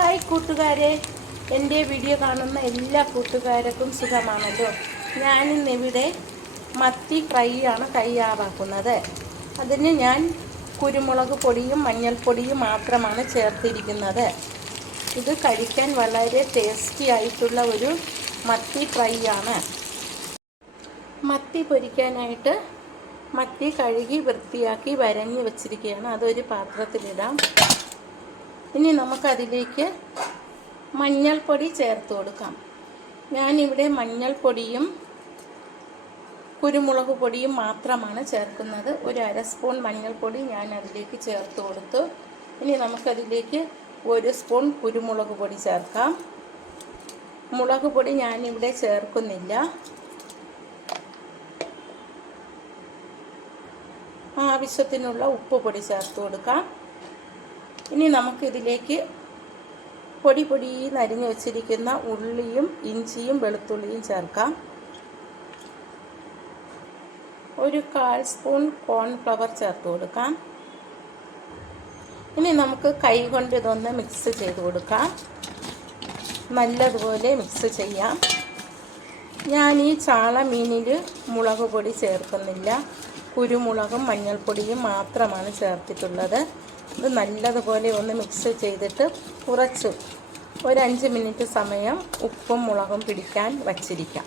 Hi കൂട്ടുകാരെ. എന്റെ video കാണുന്ന എല്ലാ കൂട്ടുകാർക്കും സുഖമാണല്ലോ. ഞാനിന്നിവിടെ മത്തി ഫ്രൈ ആണ് തയ്യാറാക്കുന്നത്. അതിന് ഞാൻ കുരുമുളക് പൊടിയും മഞ്ഞൾപ്പൊടിയും മാത്രമാണ് ചേർത്തിരിക്കുന്നത്. ഇത് കഴിക്കാൻ വളരെ ടേസ്റ്റി ആയിട്ടുള്ള ഒരു മത്തി ഫ്രൈ ആണ് മത്തി പൊരിക്കാനായിട്ട് മത്തി കഴുകി വൃത്തിയാക്കി വരഞ്ഞ് വെച്ചിരിക്കുകയാണ്. അതൊരു പാത്രത്തിലിടാം. ഇനി നമുക്കതിലേക്ക് മഞ്ഞൾപ്പൊടി ചേർത്ത് കൊടുക്കാം. ഞാനിവിടെ മഞ്ഞൾപ്പൊടിയും കുരുമുളക് പൊടിയും മാത്രമാണ് ചേർക്കുന്നത്. ഒരു അര സ്പൂൺ മഞ്ഞൾപ്പൊടി ഞാൻ അതിലേക്ക് ചേർത്ത് കൊടുത്തു. ഇനി നമുക്കതിലേക്ക് ഒരു സ്പൂൺ കുരുമുളക് പൊടി ചേർക്കാം. മുളക് പൊടി ഞാനിവിടെ ചേർക്കുന്നില്ല. ആവശ്യത്തിനുള്ള ഉപ്പ് പൊടി ചേർത്ത് കൊടുക്കാം. ഇനി നമുക്കിതിലേക്ക് പൊടി പൊടി നരിഞ്ഞു വച്ചിരിക്കുന്ന ഉള്ളിയും ഇഞ്ചിയും വെളുത്തുള്ളിയും ചേർക്കാം. ഒരു കാൽ സ്പൂൺ കോൺഫ്ലവർ ചേർത്ത് കൊടുക്കാം. ഇനി നമുക്ക് കൈ കൊണ്ട് ഇതൊന്ന് മിക്സ് ചെയ്ത് കൊടുക്കാം. നല്ലതുപോലെ മിക്സ് ചെയ്യാം. ഞാൻ ഈ ചാള മീനിൽ മുളക് പൊടി ചേർക്കുന്നില്ല. കുരുമുളകും മഞ്ഞൾപ്പൊടിയും മാത്രമാണ് ചേർത്തിട്ടുള്ളത്. ഇത് നല്ലതുപോലെ ഒന്ന് മിക്സ് ചെയ്തിട്ട് കുറച്ച് ഒരു മിനിറ്റ് സമയം ഉപ്പും മുളകും പിടിക്കാൻ വച്ചിരിക്കാം.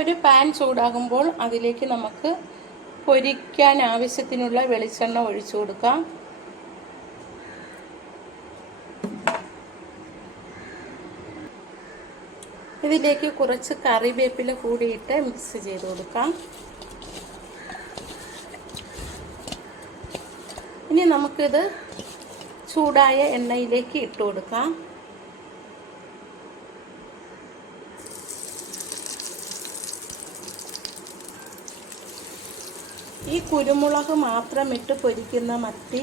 ഒരു പാൻ ചൂടാകുമ്പോൾ അതിലേക്ക് നമുക്ക് പൊരിക്കാൻ ആവശ്യത്തിനുള്ള വെളിച്ചെണ്ണ ഒഴിച്ചു കൊടുക്കാം. ഇതിലേക്ക് കുറച്ച് കറിവേപ്പില കൂടിയിട്ട് മിക്സ് ചെയ്ത് കൊടുക്കാം. ഇനി നമുക്കിത് ചൂടായ എണ്ണയിലേക്ക് ഇട്ട് കൊടുക്കാം. ഈ കുരുമുളക് മാത്രം ഇട്ട് പൊരിക്കുന്ന മത്തി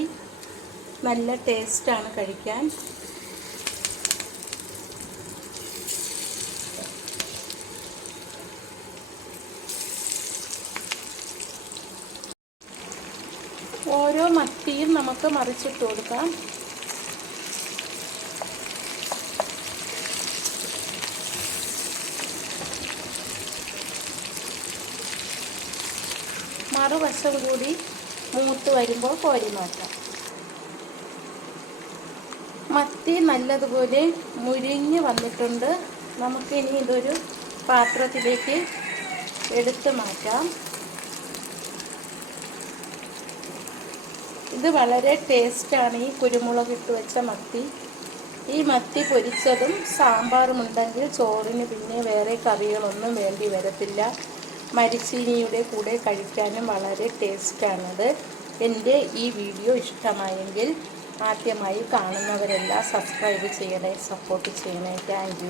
നല്ല ടേസ്റ്റാണ് കഴിക്കാൻ. മത്തിയും നമുക്ക് മറിച്ചിട്ട് കൊടുക്കാം. മറുവശം കൂടി മൂത്ത് വരുമ്പോൾ കോരി നോക്കാം. മത്തി നല്ലതുപോലെ മുരിഞ്ഞ് വന്നിട്ടുണ്ട്. നമുക്കിനി ഇതൊരു പാത്രത്തിലേക്ക് എടുത്ത് മാറ്റാം. ഇത് വളരെ ടേസ്റ്റാണ്. ഈ കുരുമുളക് ഇട്ട് വെച്ച മത്തി. ഈ മത്തി പൊരിച്ചതും സാമ്പാറും ഉണ്ടെങ്കിൽ ചോറിന് പിന്നെ വേറെ കറികളൊന്നും വേണ്ടി വരത്തില്ല. മരിച്ചീനിയുടെ കൂടെ കഴിക്കാനും വളരെ ടേസ്റ്റാണത്. എന്റെ ഈ വീഡിയോ ഇഷ്ടമായെങ്കിൽ ആദ്യമായി കാണുന്നവരെല്ലാം സബ്സ്ക്രൈബ് ചെയ്യണേ സപ്പോർട്ട് ചെയ്യണേ. താങ്ക്